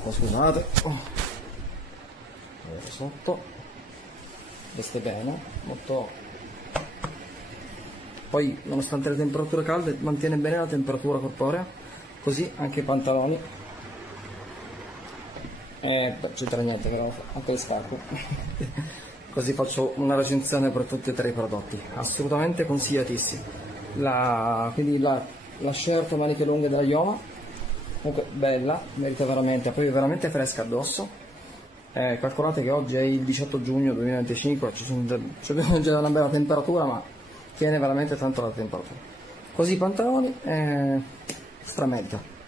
scarpa, scusate. Sotto veste bene, molto. Poi nonostante le temperature calde mantiene bene la temperatura corporea, così anche i pantaloni. C'entra niente però, anche le scarpe. Così faccio una recensione per tutti e tre i prodotti, assolutamente consigliatissimi. Quindi la shirt a maniche lunghe della Ioma, comunque bella, merita veramente, poi è veramente fresca addosso. Calcolate che oggi è il 18 giugno 2025, c'è già una bella temperatura, ma tiene veramente tanto la temperatura. Così i pantaloni, stramerita.